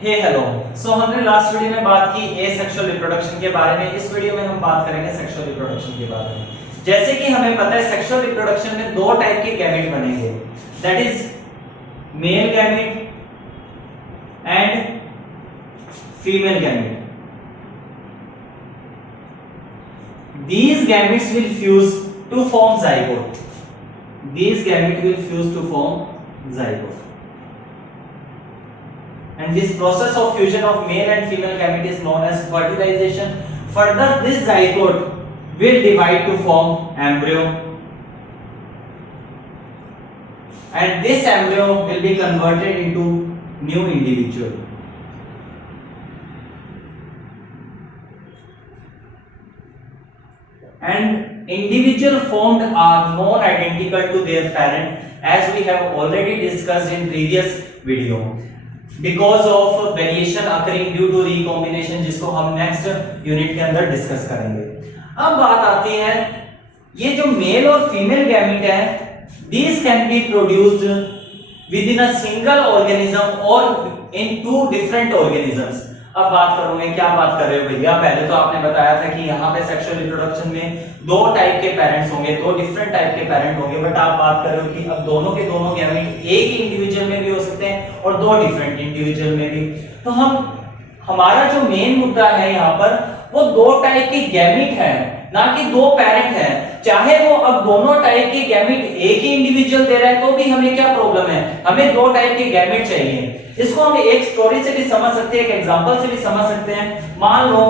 Hello. हमने last video में बात की एसेक्सुअल रिप्रोडक्शन के बारे में। इस वीडियो में हम बात करेंगे सेक्सुअल रिप्रोडक्शन के बारे में। जैसे कि हमें पता है सेक्सुअल रिप्रोडक्शन में दो टाइप के गैमेट बनेंगे, that is male gamete and female gamete. These gametes will fuse to form zygote. These gametes will fuse to form zygote. And this process of fusion of male and female gamete is known as fertilization. Further, this zygote will divide to form embryo, and this embryo will be converted into new individual. And individual formed are more identical to their parent, as we have already discussed in previous video, because of variation occurring due to recombination, जिसको हम next unit के अंदर discuss करेंगे। अब बात आती है, ये जो मेल और फीमेल गैमेट है, these can be produced within a single organism or in two different organisms. अब बात करूंगे, क्या बात कर रहे हो भैया? पहले तो आपने बताया था कि यहाँ पे सेक्सुअल रिप्रोडक्शन में दो टाइप के पेरेंट्स होंगे, दो डिफरेंट टाइप के पेरेंट होंगे, बट आप बात कर रहे हो कि अब दोनों के दोनों गैमेट एक ही इंडिविजुअल में भी हो सकते हैं और दो डिफरेंट इंडिविजुअल में भी। तो हमारा जो मेन मुद्दा है यहाँ पर, वो दो टाइप के गैमेट है, ना कि दो पेरेंट है। चाहे वो अब दोनों टाइप के गैमेट एक ही इंडिविजुअल दे रहा है तो भी हमें क्या प्रॉब्लम है, हमें दो टाइप के गैमेट चाहिए। इसको हम एक स्टोरी से भी समझ सकते हैं, एक एग्जांपल से भी समझ सकते हैं। मान लो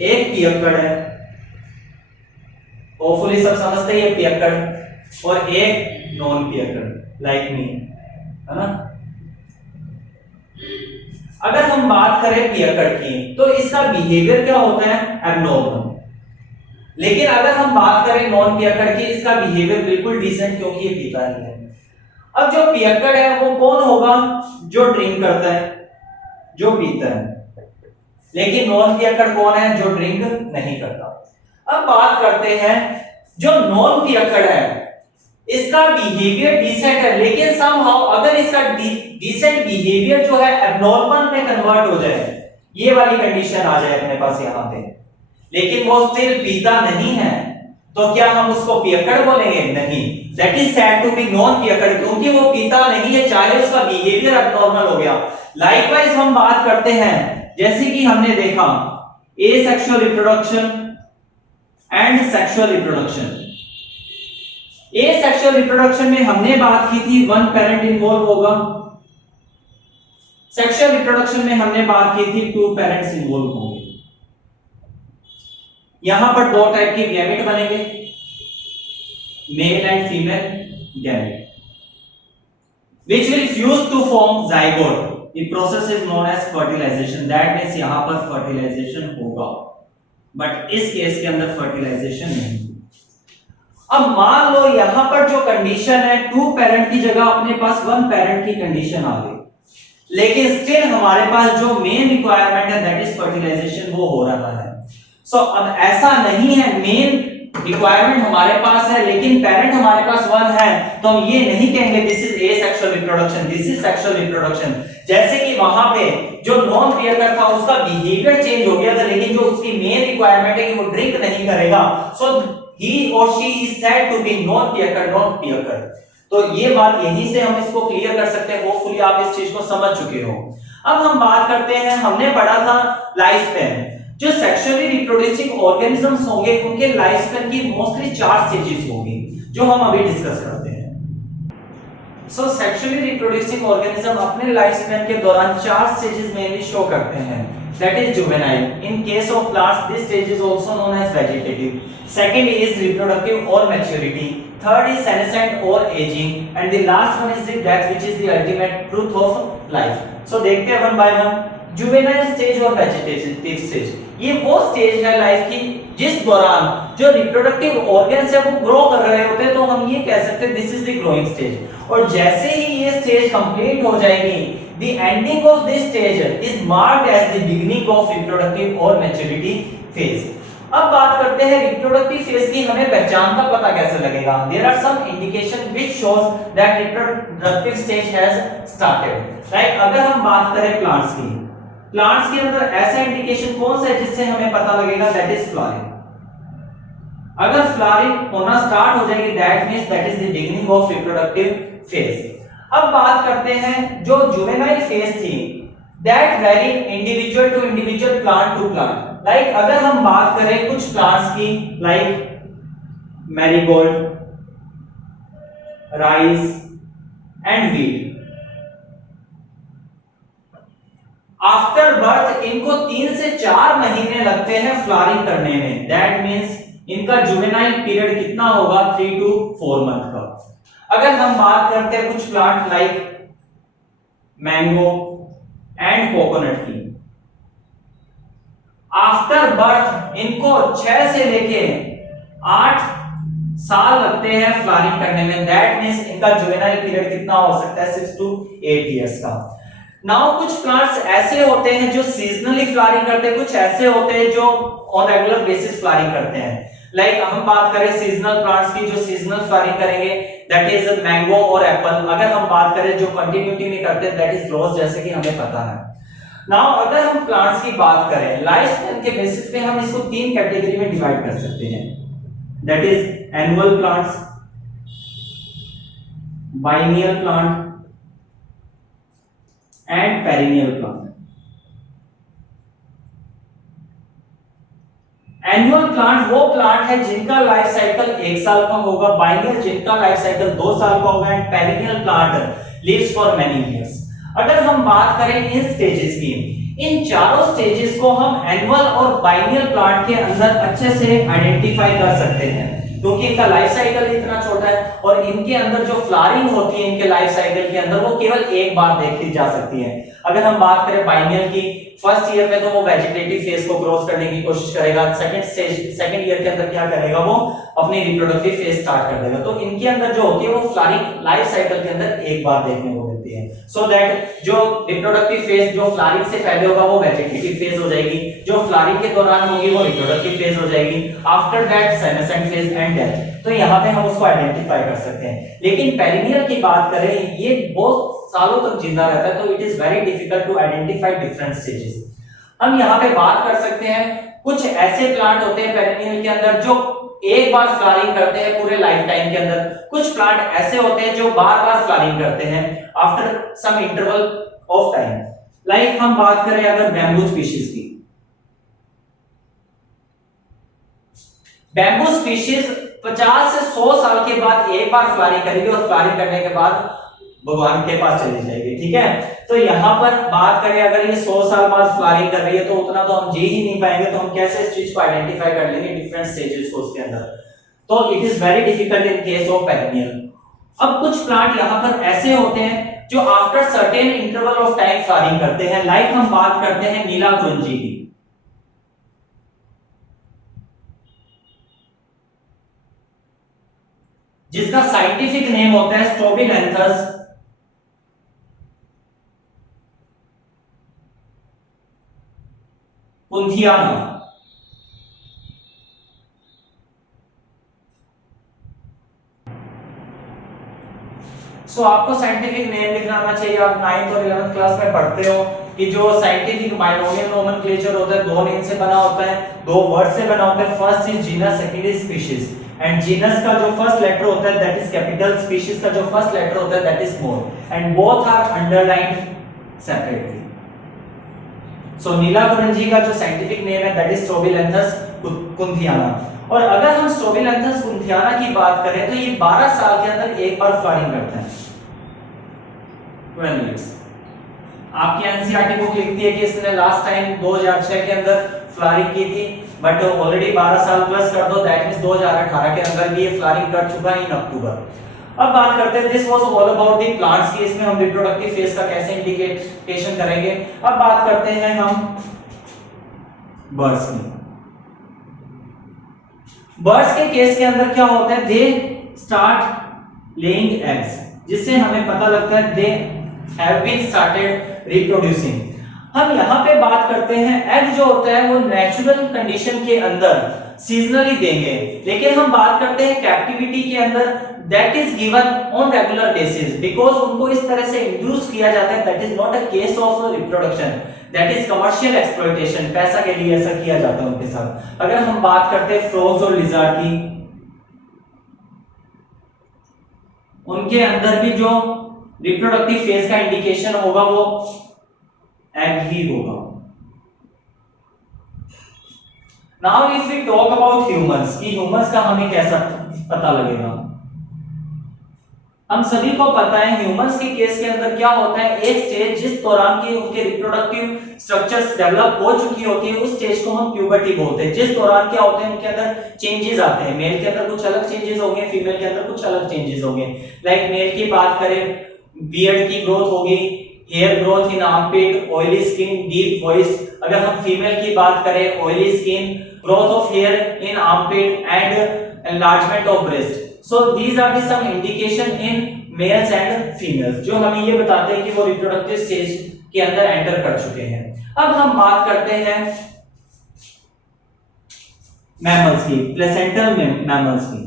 एक पियक्कड़ है, होपफुली सब समझते हैं ये पियक्कड़, और एक नॉन पियक्कड़ लाइक मी, है ना। अगर हम बात करें पियक्कड़ की, तो इसका बिहेवियर क्या होता है? एबनॉर्मल। लेकिन अगर हम बात करें नॉन पियक्कड़ की, इसका बिहेवियर बिल्कुल डिसेंट, क्योंकि ये पीता नहीं है। अब जो पियक्कड़ है वो कौन होगा? जो ड्रिंक करता है, जो पीता है। लेकिन नॉन पियक्कड़ कौन है? जो ड्रिंक नहीं करता। अब बात करते हैं, जो नॉन पियक्कड़ है इसका बिहेवियर डिसेंट है, लेकिन समहाउ अगर इसका डिसेंट बिहेवियर जो है एबनॉर्मल में कन्वर्ट हो जाए, ये वाली कंडीशन आ जाए अपने पास यहाँ पे, लेकिन वो स्टिल पीता नहीं है, तो क्या हम उसको पियक्कड़ बोलेंगे? नहीं, that is said to be non पियक्कड़, क्योंकि वो पीता नहीं है, चाहे उसका बिहेवियर एबनॉर्मल हो गया। लाइकवाइज हम बात करते हैं, जैसे कि हमने देखा asexual reproduction and sexual reproduction. Asexual reproduction में हमने बात की थी वन पेरेंट इन्वॉल्व होगा, सेक्सुअल रिप्रोडक्शन में हमने बात की थी टू पेरेंट्स इन्वॉल्व होंगे। यहां पर दो टाइप के गैमेट बनेंगे, male and female gamete, which will fuse to form zygote. The process is known as fertilization. That means यहां पर fertilization होगा, बट इस केस के अंदर fertilization नहीं। अब मान लो यहां पर जो कंडीशन है, टू पेरेंट की जगह अपने पास वन पेरेंट की कंडीशन आ गई, लेकिन स्टिल हमारे पास जो मेन रिक्वायरमेंट है दैट इज फर्टिलाइजेशन, वो हो रहा है। अब ऐसा नहीं है मेन रिक्वायरमेंट हमारे पास है लेकिन पेरेंट हमारे पास वन है, तो हम ये नहीं कहेंगे this is asexual reproduction, this is sexual reproduction. जैसे कि वहां पे जो नॉन पियक्कड़ था उसका बिहेवियर चेंज हो गया था, लेकिन जो उसकी मेन रिक्वायरमेंट है कि वो ड्रिंक नहीं करेगा, सो ही और she is said to be non पियक्कड़, नॉट पियक्कड़। तो ये बात यहीं से हम इसको क्लियर कर सकते हैं। होपफुली आप इस चीज को समझ चुके हो। अब हम बात करते हैं, हमने पढ़ा था लाइफ स्पैन। जो सेक्सुअली रिप्रोड्यूसिंग ऑर्गेनिजम्स होंगे उनके लाइफ स्पैन की मोस्टली 4 स्टेजेस होंगी, जो हम अभी डिस्कस करते हैं। सो सेक्सुअली रिप्रोड्यूसिंग ऑर्गेनिज्म अपने लाइफ स्पैन के दौरान 4 स्टेजेस मेनली शो करते हैं, that is juvenile. In case of plants this stage is also known as vegetative. Second is reproductive और मैच्योरिटी। थर्ड इज सेनेसेंट और ageing, and the last one is the death which is the ultimate truth of life. So देखते हैं one by one. Juvenile stage और vegetative stage, ये वो stage है life की जिस दौरान जो रिप्रोडक्टिव ऑर्गन्स है वो ग्रो कर रहे होते हैं, तो हम ये कह सकते हैं this is the growing stage. और जैसे ही ये स्टेज कंप्लीट हो जाएगी, the ending of this stage is marked as the beginning of reproductive और मैच्योरिटी फेज। अब बात करते हैं रिप्रोडक्टिव फेज की, हमें पहचान का पता कैसे लगेगा। There are some indication which shows that reproductive stage has started. Like अगर हम बात करें प्लांट्स की, प्लांट्स के अंदर ऐसा इंडिकेशन कौन सा है जिससे हमें पता लगेगा, दैट इज फ्लावरिंग। अगर फ्लावरिंग होना स्टार्ट हो जाएगी that means that is the beginning of reproductive phase. अब बात करते हैं जो जुवेनाइल फेज थी, that very individual to individual, plant to plant. Like अगर हम बात करें कुछ प्लांट्स की, like marigold, rice and wheat, after birth इनको 3 से 4 महीने लगते हैं फ्लावरिंग करने में। दैट मींस इनका जुवेनाइल पीरियड कितना होगा, 3 to 4 मंथ का। अगर हम बात करते हैं कुछ plant like mango and coconut की, आफ्टर बर्थ इनको 6 से लेके 8 साल लगते हैं फ्लावरिंग करने में। दैट मींस इनका जुवेनाइल पीरियड कितना हो सकता है, 6 to 8 इयर्स का। नाउ कुछ प्लांट्स ऐसे होते हैं जो सीजनली फ्लावरिंग करते हैं, कुछ ऐसे होते हैं जो ऑन रेगुलर बेसिस फ्लावरिंग करते हैं। लाइक हम बात करें सीजनल प्लांट्स की, जो सीजनल फ्लावरिंग करेंगे दैट इज मैंगो और एप्पल। अगर हम बात करें जो कंटिन्यूटी में करते हैं दैट इज रोज, जैसे कि हमें पता है। नाउ अगर हम प्लांट्स की बात करें लाइफ स्पैन के बेसिस पे, हम इसको 3 कैटेगरी में डिवाइड कर सकते हैं, that is annual plants, biennial plant and perennial plant. Annual plant वो प्लांट है जिनका लाइफ साइकिल 1 साल का होगा, बाइनियल जिनका लाइफ साइकिल 2 साल का होगा and perennial plant lives for many years. अगर हम बात करें इन स्टेजेस की, इन चारों स्टेजेस को हम एनुअल और बाइनियल प्लांट के अंदर अच्छे से आइडेंटिफाई कर सकते हैं, क्योंकि इनका लाइफ साइकिल इतना छोटा है और इनके अंदर जो फ्लावरिंग होती है इनके लाइफ साइकिल के अंदर वो केवल एक बार देखी जा सकती है। अगर हम बात करें बाइनियल की, फर्स्ट ईयर में तो वो वेजिटेटिव फेज को क्रॉस करने की कोशिश करेगा, सेकंड ईयर के अंदर क्या करेगा, वो अपनी रिप्रोडक्टिव फेज स्टार्ट कर देगा। तो इनके अंदर जो होती है वो फ्लावरिंग लाइफ साइकिल के अंदर एक बार देखने को मिलती है। सो दैट जो रिप्रोडक्टिव फेज जो फ्लावरिंग से पहले होगा वो वेजिटेटिव फेज हो जाएगी, जो फ्लावरिंग के दौरान होगी वो रिप्रोडक्टिव फेज हो जाएगी, after that senescent phase and death. तो यहाँ पे हम उसको आइडेंटिफाई कर सकते हैं। लेकिन पेरिनियल की बात करें, ये बहुत सालों तक जिंदा रहता है, तो it is very difficult to identify different stages. हम यहाँ पे बात कर सकते हैं कुछ ऐसे प्लांट होते हैं पेरिनियल के अंदर जो एक बार फ्लावरिंग करते हैं पूरे लाइफ टाइम के अंदर, कुछ प्लांट ऐसे होते हैं जो बार बार फ्लावरिंग करते हैं after some interval of time. Like हम बात करें अगर बैम्बू स्पीशीज की, बैम्बू स्पीशीज 50 से 100 साल के बाद एक बार फ्लावरिंग करेगी और फ्लावरिंग करने के बाद भगवान के पास चली जाएगी। ठीक है, तो यहाँ पर बात करें अगर ये 100 साल बाद फ्लावरिंग कर रही है तो उतना तो हम जी ही नहीं पाएंगे, तो हम कैसे इस चीज को आइडेंटिफाई कर लेंगे डिफरेंट स्टेजेस को उसके अंदर। तो it is very difficult in case of perennial. अब कुछ प्लांट यहाँ पर ऐसे होते हैं जो after certain interval of time flowering करते हैं। लाइक हम बात करते हैं नीला कुरिंजी की, जिसका साइंटिफिक नेम होता है स्ट्रोबिलैंथस कुंथियाना। सो आपको साइंटिफिक नेम लिखना आना चाहिए। आप 9th और 11th क्लास में पढ़ते हो कि जो साइंटिफिक बाइनोमियल नोमेनक्लेचर होता है 2 नेम से बना होता है, 2 वर्ड से बना होता है। First is genus, second is species. And genus का जो फर्स्ट लेटर होता है दैट इज कैपिटल, स्पीशीज का जो फर्स्ट लेटर होता है that is small, and both are underlined separately. So Neela Kurinji का जो साइंटिफिक नेम है दैट इज स्ट्रोबिलैंथस कुंथियाना। और अगर हम स्ट्रोबिलैंथस कुंथियाना की बात करें तो ये 12 साल के अंदर एक बार फ्लावरिंग करता है, 12 years। आपकी एनसीईआरटी बुक लिखती है कि इसने लास्ट टाइम 2006 के अंदर फ्लावरिंग की थी, बट ऑलरेडी 12 साल प्लस कर दो दैट मींस 2018 के अंदर भी ये फ्लावरिंग कर चुका है इन अक्टूबर। अब बात करते हैं this was all about the plants की, इसमें हम रिप्रोडक्टिव फेज का कैसे इंडिकेशन करेंगे। अब बात करते हैं हम बर्ड्स की। बर्ड्स के केस के अंदर क्या होता है, दे स्टार्ट लेइंग एग्स, जिससे हमें पता लगता है they have been started reproducing. हम यहाँ पे बात करते हैं एग जो होता है वो नेचुरल कंडीशन के अंदर सीजनली देंगे, लेकिन हम बात करते हैं कैप्टिविटी के अंदर that is given on regular basis, because उनको इस तरह से इंड्यूस किया जाता है। That is not a case of reproduction, that is commercial exploitation, पैसा के लिए ऐसा किया जाता है उनके साथ। अगर हम बात करते हैं फ्रॉग्स और लिजर्ड की, उनके अंदर भी जो रिप्रोडक्टिव फेज का इंडिकेशन होगा वो एग ही होगा। Now if we talk about humans, कि ह्यूमंस का हमें कैसा पता लगेगा। हम सभी को पता है ह्यूमंस के केस के अंदर क्या होता है, एक स्टेज जिस दौरान की उनके रिप्रोडक्टिव स्ट्रक्चर्स डेवलप हो चुकी होती है उस स्टेज को हम प्यूबर्टी बोलते हैं, जिस दौरान क्या होते हैं उनके अंदर चेंजेस आते हैं। मेल के अंदर कुछ अलग चेंजेस होंगे, फीमेल के अंदर कुछ अलग चेंजेस होंगे। लाइक मेल की बात करें, बियर्ड की ग्रोथ होगी, hair growth in armpit, oily skin, deep voice. अगर हम फीमेल की बात करें, oily skin, growth of hair in armpit and enlargement of breast. So these are the some indication in males and females जो हमें ये बताते हैं कि वो रिप्रोडक्टिव स्टेज के अंदर एंटर कर चुके हैं। अब हम बात करते हैं मैमल्स की, प्लेसेंटल मैमल्स की।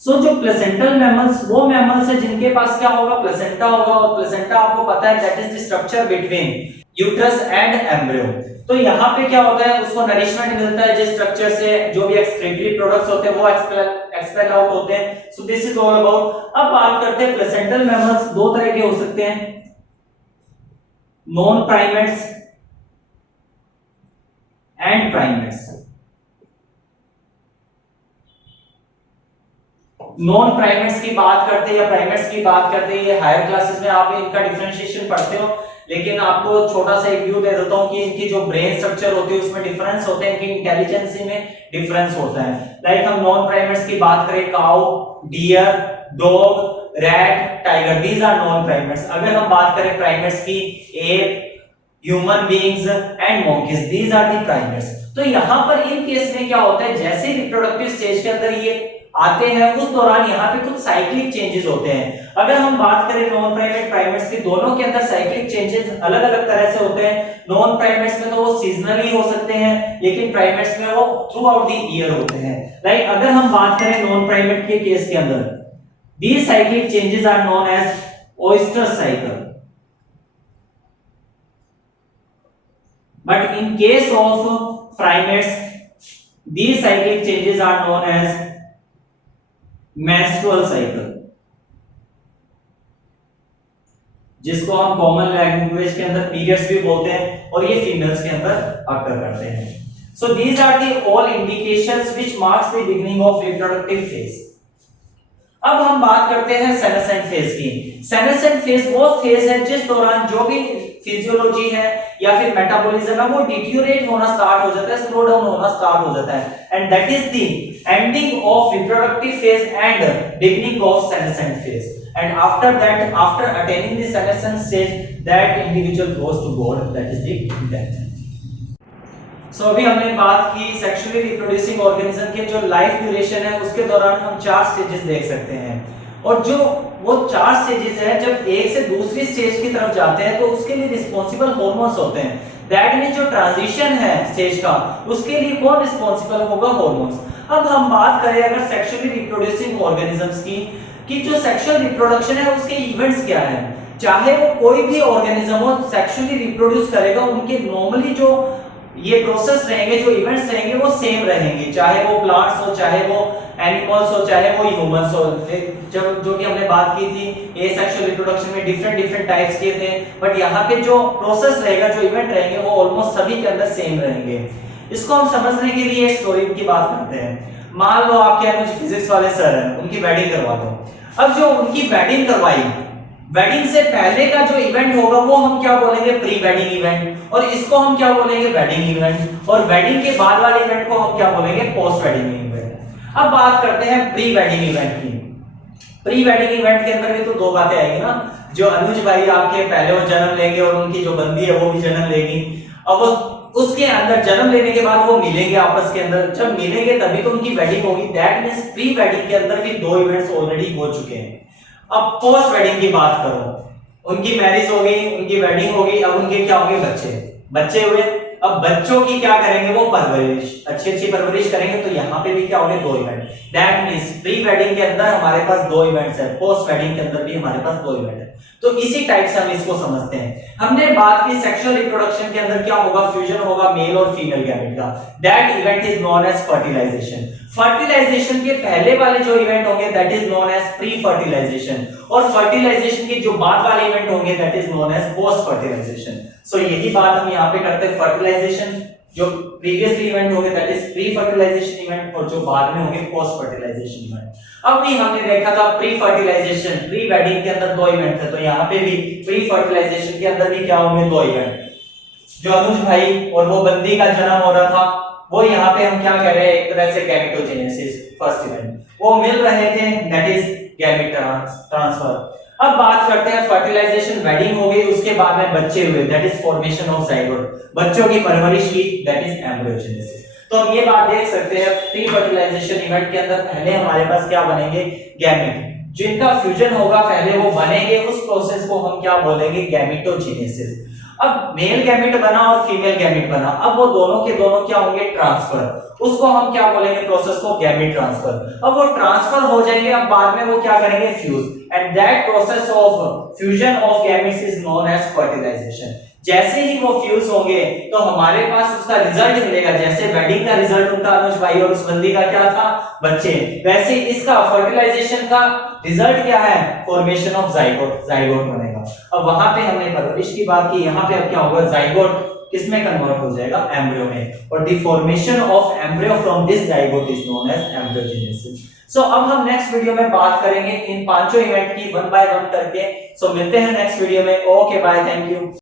सो जो प्लेसेंटल मैमल्स वो मैमल्स है जिनके पास क्या होगा, प्लेसेंटा होगा, और प्लेसेंटा आपको पता है that is the structure between uterus and embryo. तो यहाँ पे क्या होता है, उसको नरिशमेंट मिलता है जिस स्ट्रक्चर से जो भी एक्सक्रीटरी प्रोडक्ट्स होते हैं वो एक्सपेल आउट होते हैं। So this is all about. अब बात करते हैं प्लेसेंटल मैमल्स दो तरह के हो सकते हैं, non primates and primates. Non primates की बात करते हैं या प्राइमेट्स की बात करते हैं, ये हायर क्लासेस में आप इनका डिफरेंशिएशन पढ़ते हो, लेकिन आपको छोटा सा एक व्यू दे देता हूं कि इनकी जो ब्रेन स्ट्रक्चर होती है उसमें डिफरेंस होते हैं, इनकी इंटेलिजेंस में डिफरेंस होता है। लाइक हम नॉन प्राइमेट्स की बात करें, cow, deer, dog, rat, tiger, these are non primates. अगर हम बात करें प्राइमेट्स की, ape, human beings and monkeys, these are the primates. तो यहां पर इन केस में क्या होता है, जैसे रिप्रोडक्टिव स्टेज के अंदर ये आते हैं उस दौरान यहाँ पे कुछ साइक्लिक चेंजेस होते हैं। अगर हम बात करें नॉन प्राइमेट प्राइमेट्स की, दोनों के अंदर साइक्लिक चेंजेस अलग अलग तरह से होते हैं। नॉन प्राइमेट्स में तो वो सीजनली हो सकते हैं, लेकिन प्राइमेट्स में वो थ्रू आउट द ईयर होते हैं। लाइक अगर हम बात करें नॉन प्राइमेट के केस के अंदर, these cyclic changes are known as oestrus cycle, but in case of primates these cyclic changes are known as menstrual cycle, जिसको हम कॉमन लैंग्वेज के अंदर पीरियड्स भी बोलते हैं, और ये फीमेल्स के अंदर अकर करते हैं। So these are the all indications which marks the beginning of reproductive phase. अब हम बात करते हैं सेनेसेंट फेज की। सेनेसेंट फेज वो फेज है जिस दौरान जो भी फिजियोलॉजी है या फिर मेटाबॉलिज्म है वो डिटीरियोरेट होना स्टार्ट हो जाता है, स्लो डाउन होना स्टार्ट हो जाता है, and that is the ending of reproductive phase and beginning of senescent phase. And after that, after attaining the senescent stage, that individual goes to God, that is the death. So अभी हमने बात की sexually reproducing organism के जो life duration है उसके दौरान हम 4 स्टेजेस देख सकते हैं, और जो वो 4 स्टेजेस है जब एक से दूसरी स्टेज की तरफ जाते हैं तो उसके लिए रिस्पॉन्सिबल हार्मोन्स होते हैं। दैट मींस जो ट्रांजिशन है स्टेज का उसके लिए कौन रिस्पॉन्सिबल होगा, हार्मोन्स। अब हम बात करें अगर सेक्सुअली रिप्रोड्यूसिंग ऑर्गेनिजम्स की, कि जो सेक्सुअल रिप्रोडक्शन है उसके इवेंट्स क्या हैं, चाहे वो कोई भी ऑर्गेनिज्म हो सेक्सुअली रिप्रोड्यूस करेगा, उनके नॉर्मली जो ये प्रोसेस रहेंगे, जो इवेंट्स रहेंगे वो सेम रहेंगे, चाहे वो प्लांट्स हो, चाहे वो एनिमल्स हो, चाहे वो ह्यूमंस हो। जब जो कि हमने बात की थी ये सेक्सुअल रिप्रोडक्शन में डिफरेंट टाइप्स के थे, बट यहाँ पे जो प्रोसेस रहेगा, जो इवेंट रहेंगे वो ऑलमोस्ट सभी के अंदर सेम रहेंगे। इसको हम समझने के लिए एक स्टोरी की बात करते हैं। मान लो आपके यहाँ कुछ फिजिक्स वाले सर हैं, उनकी वेडिंग करवा दो। अब जो उनकी वेडिंग करवाई, वेडिंग से पहले का जो इवेंट होगा वो हम क्या बोलेंगे, प्री वेडिंग इवेंट, और इसको हम क्या बोलेंगे, वेडिंग इवेंट, और वेडिंग के बाद वाले इवेंट को हम क्या बोलेंगे, पोस्ट वेडिंग इवेंट। अब बात करते हैं प्री वेडिंग इवेंट की। प्री वेडिंग इवेंट के अंदर भी तो 2 बातें आएगी ना, जो अनुज भाई आपके पहले वो जन्म लेंगे और उनकी जो बंदी है वो भी जन्म लेगी। अब उसके अंदर जन्म लेने के बाद वो मिलेंगे आपस के अंदर, जब मिलेंगे तभी तो उनकी वेडिंग होगी। दैट मींस प्री वेडिंग के अंदर भी 2 इवेंट्स ऑलरेडी हो चुके हैं। अब पोस्ट वेडिंग की बात करो, उनकी मैरिज हो गई, उनकी वेडिंग हो गई, अब उनके क्या होंगे, बच्चे बच्चे हुए। अब बच्चों की क्या करेंगे, वो परवरिश, अच्छी अच्छी परवरिश करेंगे। तो यहाँ पे भी क्या होंगे, दो event. That means pre wedding के अंदर हमारे पास दो इवेंट्स है, पोस्ट वेडिंग के अंदर भी हमारे पास दो इवेंट है। तो इसी टाइप से हम इसको समझते हैं। हमने बात की सेक्सुअल रिप्रोडक्शन के अंदर क्या होगा, फ्यूजन होगा मेल और फीमेल गैमेट का। That event is known as fertilisation. Fertilisation के पहले वाले जो इवेंट होंगे that is known as pre fertilisation, और फर्टिलाइजेशन के जो बाद वाले इवेंट होंगे that is known as post fertilisation. So यही बात हम यहाँ पे करते हैं, फर्टिलाइजेशन जो प्रीवियसली इवेंट होंगे that is pre fertilisation event, और जो बाद में होंगे पोस्ट फर्टिलाइजेशन इवेंट। अब भी हमने देखा था प्री फर्टिलाइजेशन, प्री वेडिंग के अंदर दो इवेंट थे, तो यहाँ पे भी प्री फर्टिलाइजेशन के अंदर भी क्या होंगे, दो इवेंट। जो अनुज भाई और वो बंदी का जन्म हो रहा था, वो यहाँ पे हम क्या कह रहे हैं, एक तरह से गैमेटोजेनेसिस फर्स्ट इवेंट, वो मिल रहे थे दैट इज गैमेट ट्रांसफर। अब बात करते हैं फर्टिलाइजेशन, वेडिंग हो गई, उसके बाद में बच्चे हुए that is formation of zygote, बच्चों की परवरिश की दैट इज एम्ब्रियोजेनेसिस। तो हम ये बात देख सकते हैं प्री फर्टिलाइजेशन इवेंट के अंदर पहले हमारे पास क्या बनेंगे, गैमेट, जिनका फ्यूजन होगा पहले वो बनेंगे, उस प्रोसेस को हम क्या बोलेंगे, गैमेटोजेनेसिस। अब मेल गैमेट बना और फीमेल गैमेट बना, अब वो दोनों के दोनों क्या होंगे, ट्रांसफर, उसको हम क्या बोलेंगे, प्रोसेस को गैमेट ट्रांसफर। अब वो ट्रांसफर हो जाएंगे, अब बाद में वो क्या करेंगे, fuse, and that process of fusion of gametes is known as fertilisation. जैसे ही वो फ्यूज होंगे तो हमारे पास उसका रिजल्ट मिलेगा, जैसे वेडिंग का रिजल्ट उनका अनुज भाई और उस बंदी का क्या था, बच्चे, वैसे इसका फर्टिलाइजेशन का रिजल्ट क्या है, फॉर्मेशन ऑफ जाइगोट, जाइगोट बनेगा। अब वहां पे हमने परवरिश की बात की, यहाँ पे अब क्या होगा, जाइगोट किसमें कन्वर्ट हो जाएगा, एम्ब्रियो में, और the formation of embryo from this zygote is known as embryogenesis. So अब हम नेक्स्ट वीडियो में बात करेंगे इन पांचों इवेंट की वन बाय वन करके। सो मिलते हैं नेक्स्ट वीडियो में, ओके बाय, थैंक यू।